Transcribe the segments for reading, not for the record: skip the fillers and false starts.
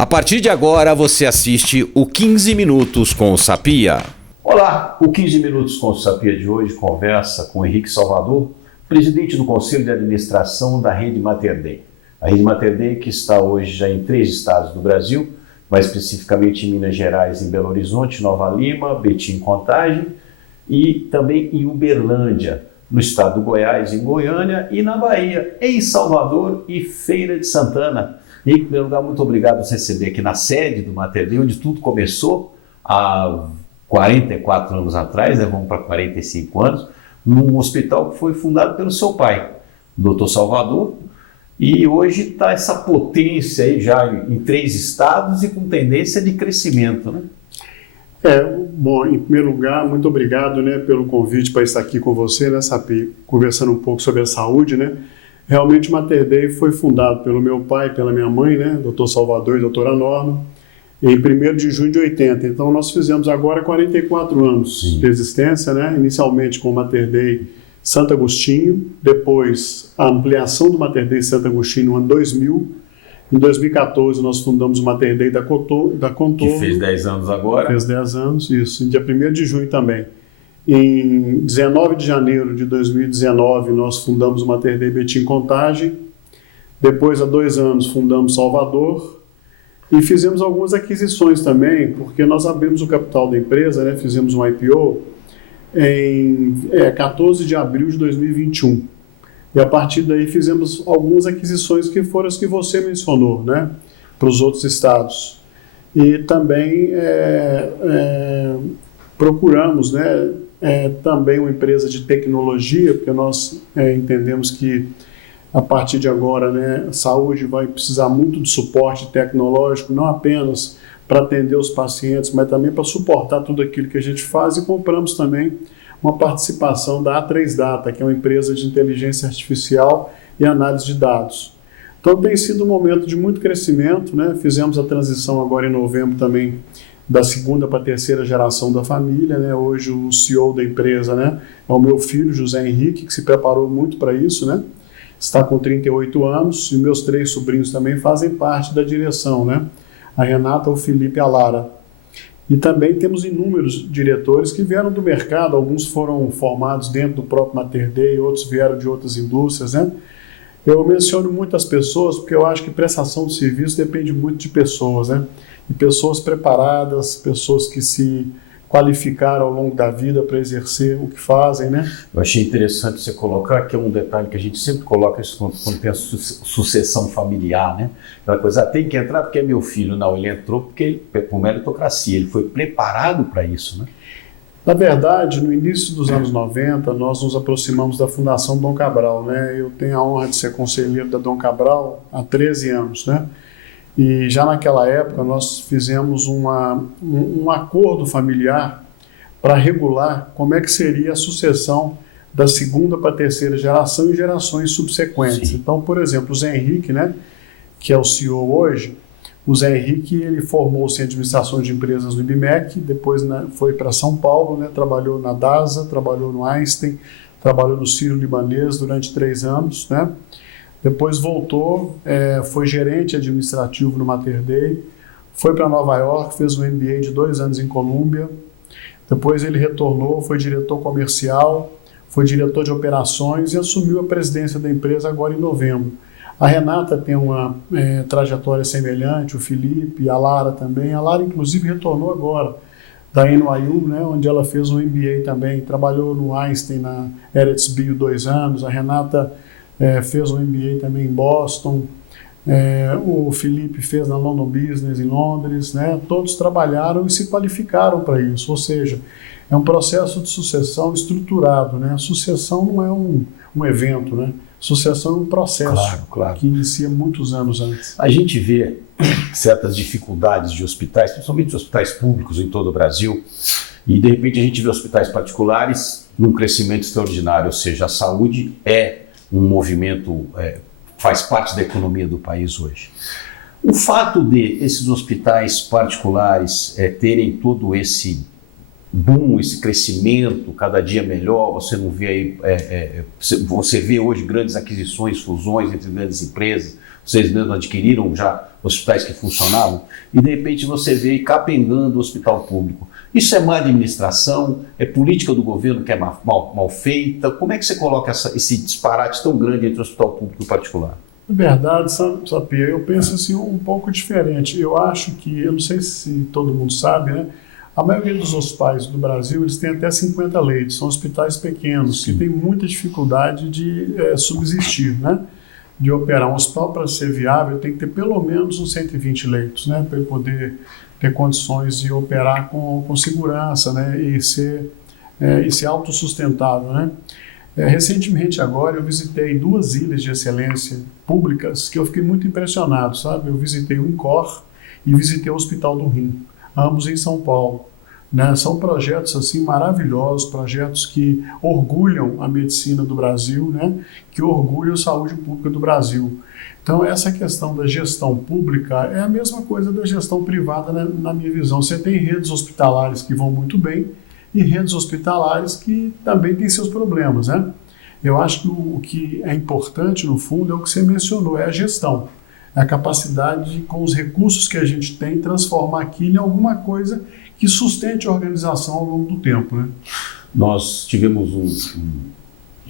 A partir de agora você assiste o 15 Minutos com o Sapia. Olá, o 15 Minutos com o Sapia de hoje conversa com Henrique Salvador, presidente do Conselho de Administração da Rede Mater Dei. A Rede Mater Dei que está hoje já em 3 estados do Brasil, mais especificamente em Minas Gerais, em Belo Horizonte, Nova Lima, Betim, Contagem e também em Uberlândia, no estado do Goiás, em Goiânia e na Bahia, em Salvador e Feira de Santana. E, em primeiro lugar, muito obrigado por receber aqui na sede do Mater Dei, onde tudo começou há 44 anos atrás, vamos para 45 anos, num hospital que foi fundado pelo seu pai, o Dr. Salvador, e hoje está essa potência aí já em 3 estados e com tendência de crescimento, né? Bom, em primeiro lugar, muito obrigado, né, pelo convite para estar aqui com você, né, Sapi, conversando um pouco sobre a saúde, né? Realmente o Mater Dei foi fundado pelo meu pai e pela minha mãe, né, Dr. Salvador e doutora Norma, em 1º de junho de 80. Então nós fizemos agora 44 anos de existência, né, inicialmente com o Mater Dei Santo Agostinho, depois a ampliação do Mater Dei Santo Agostinho no ano 2000. Em 2014, nós fundamos o Mater Dei da Contorno. Que fez 10 anos agora. Fez 10 anos, isso. Em dia 1º de junho também. Em 19 de janeiro de 2019, nós fundamos o Mater Dei Betim Contagem. Depois, há 2 anos, fundamos Salvador. E fizemos algumas aquisições também, porque nós abrimos o capital da empresa, né? Fizemos um IPO em 14 de abril de 2021. E a partir daí fizemos algumas aquisições que foram as que você mencionou, né, para os outros estados. E também procuramos, né, também uma empresa de tecnologia, porque nós entendemos que a partir de agora, né, a saúde vai precisar muito de suporte tecnológico, não apenas para atender os pacientes, mas também para suportar tudo aquilo que a gente faz, e compramos também uma participação da A3 Data, que é uma empresa de inteligência artificial e análise de dados. Então tem sido um momento de muito crescimento, né? Fizemos a transição agora em novembro também da 2ª para a 3ª geração da família, né? Hoje o CEO da empresa, né, é o meu filho, José Henrique, que se preparou muito para isso, né? Está com 38 anos, e meus 3 sobrinhos também fazem parte da direção, né? A Renata, o Felipe e a Lara. E também temos inúmeros diretores que vieram do mercado, alguns foram formados dentro do próprio Mater Dei, outros vieram de outras indústrias, né? Eu menciono muitas pessoas porque eu acho que prestação de serviço depende muito de pessoas, né? E pessoas preparadas, pessoas que se qualificaram ao longo da vida para exercer o que fazem, né? Eu achei interessante você colocar, que é um detalhe que a gente sempre coloca isso quando tem a sucessão familiar, né? Aquela coisa, tem que entrar porque é meu filho. Não, ele entrou porque por meritocracia, ele foi preparado para isso, né? Na verdade, no início dos anos 90, nós nos aproximamos da Fundação Dom Cabral, né? Eu tenho a honra de ser conselheiro da Dom Cabral há 13 anos, né? E já naquela época nós fizemos um acordo familiar para regular como é que seria a sucessão da 2ª para a 3ª geração e gerações subsequentes. Sim. Então, por exemplo, o Zé Henrique, né, que é o CEO hoje, o Zé Henrique, ele formou-se em administração de empresas no IBMEC, depois, né, foi para São Paulo, né, trabalhou na DASA, trabalhou no Einstein, trabalhou no Sírio-Libanês durante 3 anos, né? Depois voltou, foi gerente administrativo no Mater Dei, foi para Nova York, fez um MBA de 2 anos em Colômbia, depois ele retornou, foi diretor comercial, foi diretor de operações e assumiu a presidência da empresa agora em novembro. A Renata tem uma trajetória semelhante, o Felipe, a Lara também. A Lara, inclusive, retornou agora da NYU, né, onde ela fez um MBA também, trabalhou no Einstein, na Eretz-Bio 2 anos. A Renata fez um MBA também em Boston, o Felipe fez na London Business em Londres, né? Todos trabalharam e se qualificaram para isso, ou seja, é um processo de sucessão estruturado, né? A sucessão não é um evento, né? Sucessão é um processo que inicia muitos anos antes. A gente vê certas dificuldades de hospitais, principalmente hospitais públicos em todo o Brasil, e de repente a gente vê hospitais particulares num crescimento extraordinário, ou seja, a saúde é um movimento, faz parte da economia do país hoje. O fato de esses hospitais particulares terem todo esse boom, esse crescimento cada dia melhor, você não vê aí, você vê hoje grandes aquisições, fusões entre grandes empresas, vocês mesmos adquiriram já hospitais que funcionavam, e de repente você vê capengando o hospital público. Isso é má administração? É política do governo que é mal feita? Como é que você coloca esse disparate tão grande entre o hospital público e o particular? Na verdade, Sapia, eu penso assim um pouco diferente. Eu acho que, eu não sei se todo mundo sabe, né? A maioria dos hospitais do Brasil, eles têm até 50 leitos, são hospitais pequenos, que têm muita dificuldade de subsistir, né? De operar. Um hospital, para ser viável, tem que ter pelo menos uns 120 leitos, né? Para ele poder ter condições de operar com segurança, né? E ser autossustentável, né? Recentemente agora eu visitei 2 ilhas de excelência públicas que eu fiquei muito impressionado, sabe? Eu visitei o INCOR e visitei o Hospital do Rim, ambos em São Paulo. Né? São projetos assim maravilhosos, projetos que orgulham a medicina do Brasil, né? Que orgulham a saúde pública do Brasil. Então essa questão da gestão pública é a mesma coisa da gestão privada, né? Na minha visão. Você tem redes hospitalares que vão muito bem e redes hospitalares que também têm seus problemas, né? Eu acho que o que é importante no fundo é o que você mencionou, é a gestão. É a capacidade de, com os recursos que a gente tem, transformar aquilo em alguma coisa que sustente a organização ao longo do tempo, né? Nós tivemos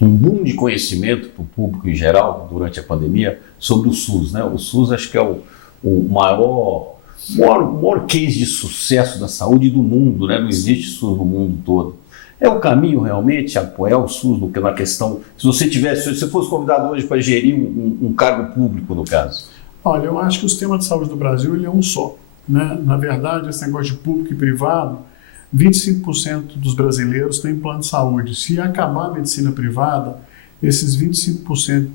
um boom de conhecimento para o público em geral durante a pandemia sobre o SUS, né? O SUS acho que é o maior case de sucesso da saúde do mundo, né? Não existe SUS no mundo todo. É o caminho realmente apoiar o SUS na questão, se você fosse convidado hoje para gerir um cargo público, no caso? Olha, eu acho que o sistema de saúde do Brasil ele é um só, né? Na verdade, esse negócio de público e privado, 25% dos brasileiros têm plano de saúde. Se acabar a medicina privada, esses 25%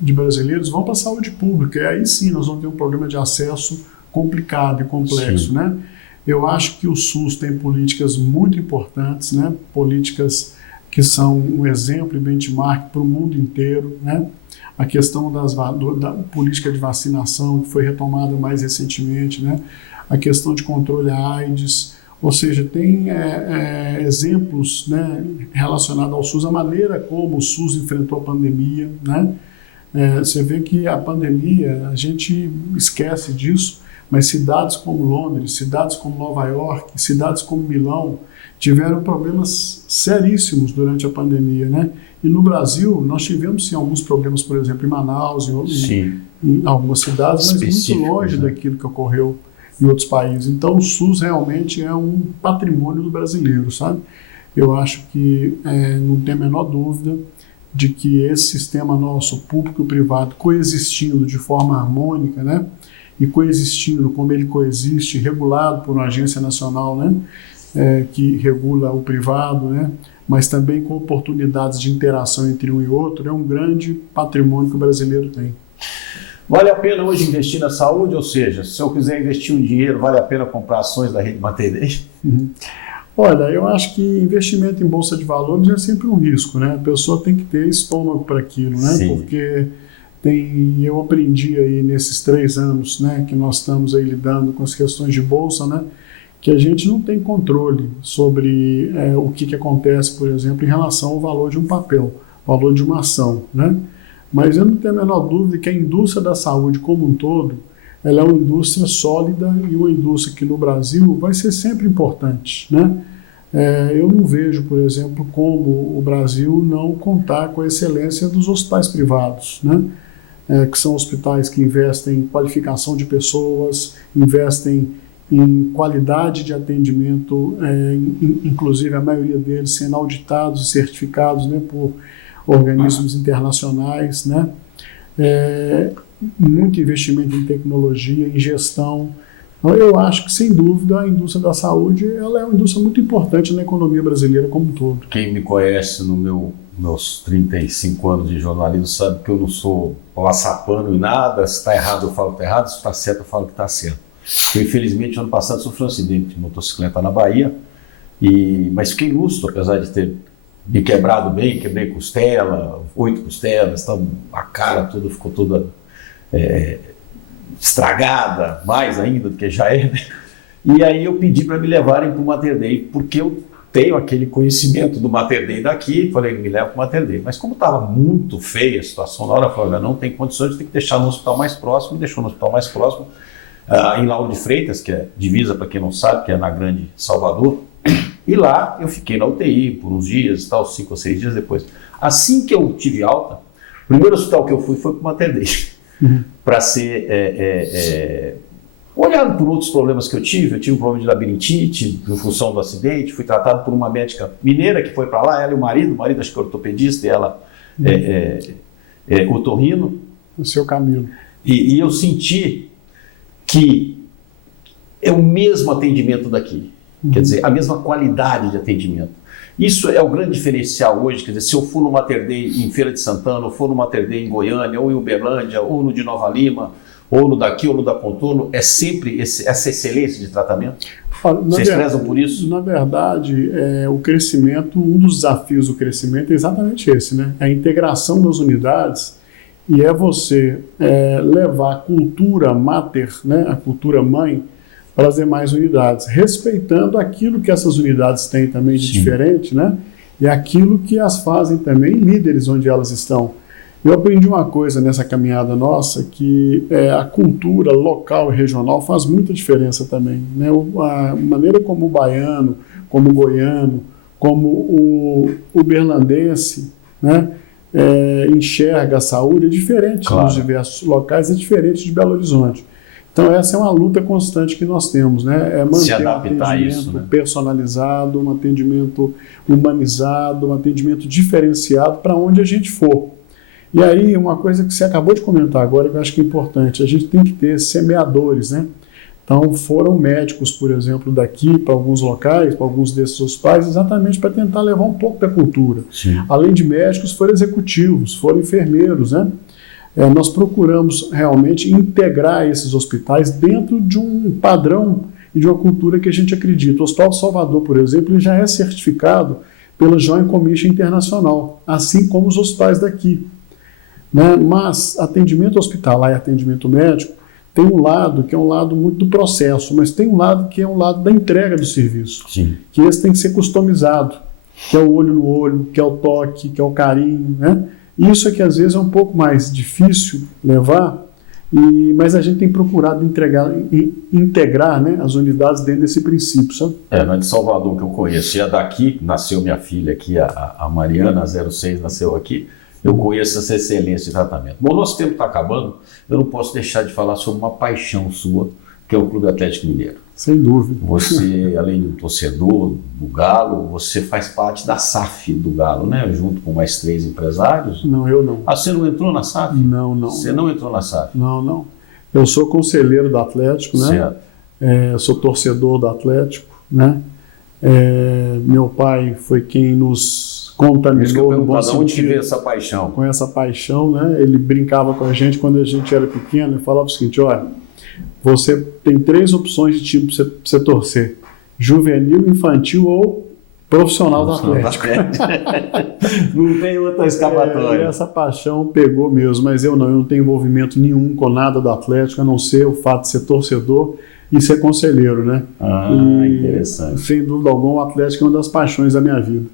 de brasileiros vão para a saúde pública. E aí sim nós vamos ter um problema de acesso complicado e complexo, sim, né? Eu acho que o SUS tem políticas muito importantes, né? Políticas que são um exemplo e benchmark para o mundo inteiro, né? A questão da política de vacinação, que foi retomada mais recentemente, né? A questão de controle à AIDS, ou seja, tem exemplos, né, relacionados ao SUS, a maneira como o SUS enfrentou a pandemia, né? Você vê que a pandemia, a gente esquece disso, mas cidades como Londres, cidades como Nova York, cidades como Milão tiveram problemas seríssimos durante a pandemia, né? E no Brasil nós tivemos sim alguns problemas, por exemplo, em Manaus, em algumas cidades, mas muito longe, né, daquilo que ocorreu em outros países. Então o SUS realmente é um patrimônio do brasileiro, sabe? Eu acho que não tem a menor dúvida de que esse sistema nosso, público e privado, coexistindo de forma harmônica, né? E coexistindo como ele coexiste, regulado por uma agência nacional, né? Que regula o privado, né? Mas também com oportunidades de interação entre um e outro, é um grande patrimônio que o brasileiro tem. Vale a pena hoje investir na saúde? Ou seja, se eu quiser investir um dinheiro, vale a pena comprar ações da Rede Mater Dei? Olha, eu acho que investimento em bolsa de valores é sempre um risco, né? A pessoa tem que ter estômago para aquilo, né? Sim. Porque eu aprendi aí nesses 3 anos, né, que nós estamos aí lidando com as questões de bolsa, né, que a gente não tem controle sobre o que acontece, por exemplo, em relação ao valor de um papel, valor de uma ação, né? Mas eu não tenho a menor dúvida que a indústria da saúde como um todo, ela é uma indústria sólida e uma indústria que no Brasil vai ser sempre importante, né? Eu não vejo, por exemplo, como o Brasil não contar com a excelência dos hospitais privados, né? Que são hospitais que investem em qualificação de pessoas, investem em qualidade de atendimento, inclusive a maioria deles sendo auditados e certificados, né, por organismos internacionais, né? Muito investimento em tecnologia, em gestão. Então, eu acho que, sem dúvida, a indústria da saúde ela é uma indústria muito importante na economia brasileira como um todo. Quem me conhece meus 35 anos de jornalismo sabe que eu não sou passapano em nada. Se está errado, eu falo que está errado. Se está certo, eu falo que está certo. Eu, infelizmente, ano passado sofri um acidente de motocicleta na Bahia, mas fiquei lúcido, apesar de ter me quebrado bem, quebrei costela, 8 costelas, então a cara toda ficou toda estragada, mais ainda do que já é, né? E aí eu pedi para me levarem para o Mater Dei, porque eu tenho aquele conhecimento do Mater Dei daqui, falei, me leva para o Mater Dei. Mas como estava muito feia a situação, na hora eu falei, não tem condições, tem que deixar no hospital mais próximo, me deixou no hospital mais próximo, em Lauro de Freitas, que é divisa, para quem não sabe, que é na Grande Salvador. E lá eu fiquei na UTI por uns dias, 5 ou 6 dias depois. Assim que eu tive alta, o primeiro hospital que eu fui foi para o Mater Dei, para ser olhado por outros problemas que eu tive um problema de labirintite em função do acidente, fui tratado por uma médica mineira que foi para lá, ela e o marido acho que é ortopedista, e ela é otorrino. O seu Camilo. E eu senti que é o mesmo atendimento daqui, quer dizer, a mesma qualidade de atendimento. Isso é o grande diferencial hoje, quer dizer, se eu for no Mater Dei em Feira de Santana, ou for no Mater Dei em Goiânia, ou em Uberlândia, ou no de Nova Lima, ou no daqui, ou no da Contorno, é sempre essa excelência de tratamento? Vocês prezam por isso? Na verdade, o crescimento, um dos desafios do crescimento é exatamente esse, né? A integração das unidades, e é você levar a cultura mater, né? A cultura mãe, para as demais unidades, respeitando aquilo que essas unidades têm também de diferente, né? E aquilo que as fazem também líderes onde elas estão. Eu aprendi uma coisa nessa caminhada nossa, que a cultura local e regional faz muita diferença também, né? A maneira como o baiano, como o goiano, como o uberlandense, né? Enxerga a saúde é diferente nos diversos locais, é diferente de Belo Horizonte. Então essa é uma luta constante que nós temos, né? É manter um atendimento personalizado, um atendimento humanizado, um atendimento diferenciado para onde a gente for. E aí uma coisa que você acabou de comentar agora que eu acho que é importante, a gente tem que ter semeadores, né? Então foram médicos, por exemplo, daqui para alguns locais, para alguns desses hospitais, exatamente para tentar levar um pouco da cultura. Sim. Além de médicos, foram executivos, foram enfermeiros, né? Nós procuramos realmente integrar esses hospitais dentro de um padrão e de uma cultura que a gente acredita. O Hospital de Salvador, por exemplo, ele já é certificado pela Joint Commission Internacional, assim como os hospitais daqui, né? Mas atendimento hospitalar e atendimento médico tem um lado que é um lado muito do processo, mas tem um lado que é um lado da entrega do serviço. Sim. Que esse tem que ser customizado, que é o olho no olho, que é o toque, que é o carinho, né? Isso é que às vezes é um pouco mais difícil levar, mas a gente tem procurado integrar, né, as unidades dentro desse princípio, sabe? Na de Salvador que eu conheço, e a daqui, nasceu minha filha aqui, a Mariana, a 06, nasceu aqui, eu conheço essa excelência de tratamento. Bom, nosso tempo está acabando, eu não posso deixar de falar sobre uma paixão sua, que é o Clube Atlético Mineiro. Sem dúvida. Você, além de um torcedor do Galo, você faz parte da SAF do Galo, né? Junto com mais 3 empresários. Não, eu não. Ah, você não entrou na SAF? Não. Você não entrou na SAF? Não. Eu sou conselheiro do Atlético, né? Certo. Sou torcedor do Atlético, né? Meu pai foi quem nos contaminou no bom sentido. Onde que veio essa paixão? Com essa paixão, né? Ele brincava com a gente quando a gente era pequeno e falava o seguinte, olha, você tem 3 opções de time para você torcer: juvenil, infantil ou profissional do Atlético. Não tem outra escapatória. Essa paixão pegou mesmo, mas eu não tenho envolvimento nenhum com nada do Atlético, a não ser o fato de ser torcedor e ser conselheiro, né? Interessante. Sem dúvida alguma, o Atlético é uma das paixões da minha vida.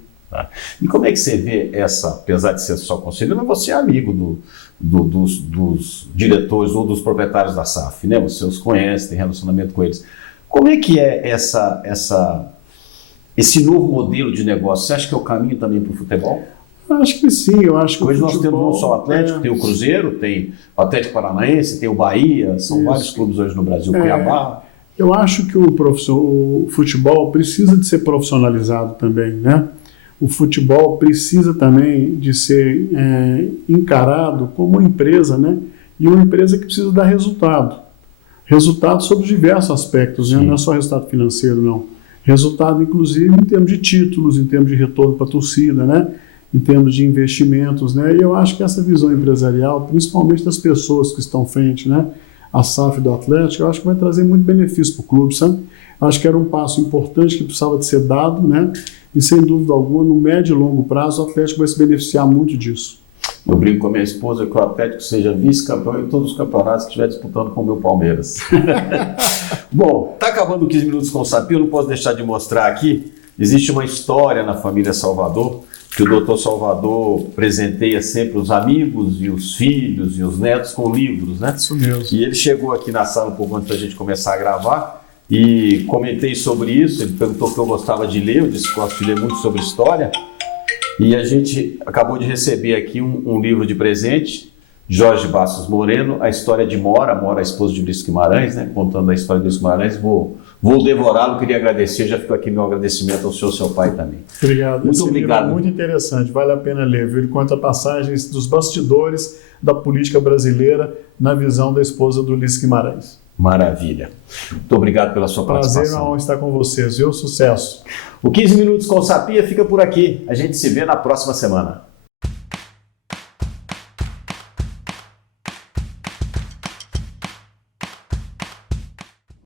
E como é que você vê apesar de ser só conselheiro, mas você é amigo dos diretores ou dos proprietários da SAF, né? Você os conhece, tem relacionamento com eles. Como é que é esse novo modelo de negócio? Você acha que é o caminho também para o futebol? Acho que sim, eu acho que hoje nós temos não só o Atlético, tem o Cruzeiro, tem o Atlético Paranaense, tem o Bahia, são vários clubes hoje no Brasil, Cuiabá. Eu acho que o futebol precisa de ser profissionalizado também, né? O futebol precisa também de ser encarado como uma empresa, né? E uma empresa que precisa dar resultado. Resultado sobre diversos aspectos, né? Não é só resultado financeiro, não. Resultado, inclusive, em termos de títulos, em termos de retorno para a torcida, né? Em termos de investimentos, né? E eu acho que essa visão empresarial, principalmente das pessoas que estão frente, né? A SAF do Atlético, eu acho que vai trazer muito benefício para o clube, sabe? Acho que era um passo importante que precisava de ser dado, né? E sem dúvida alguma, no médio e longo prazo, o Atlético vai se beneficiar muito disso. Eu brinco com a minha esposa que o Atlético seja vice-campeão em todos os campeonatos que estiver disputando com o meu Palmeiras. Bom, está acabando 15 minutos com o Sapinho, eu não posso deixar de mostrar aqui Existe uma história na família Salvador, que o doutor Salvador presenteia sempre os amigos e os filhos e os netos com livros, né? Isso mesmo. E ele chegou aqui na sala um pouco antes da gente começar a gravar e comentei sobre isso. Ele perguntou o que eu gostava de ler, eu disse que gosto de ler muito sobre história. E a gente acabou de receber aqui um livro de presente, Jorge Bastos Moreno, A História de Mora, a esposa de Ulisses Guimarães, né? Contando a história de Ulisses Guimarães. Vou devorá-lo, queria agradecer, já ficou aqui meu agradecimento ao senhor, seu pai também. Obrigado. Muito Esse obrigado. livro é muito interessante, vale a pena ler, viu? Ele conta passagens dos bastidores da política brasileira na visão da esposa do Ulisses Guimarães. Maravilha. Muito obrigado pela sua Prazer e uma participação. honra estar com vocês, viu? Sucesso. O 15 Minutos com o Sapia fica por aqui. A gente se vê na próxima semana.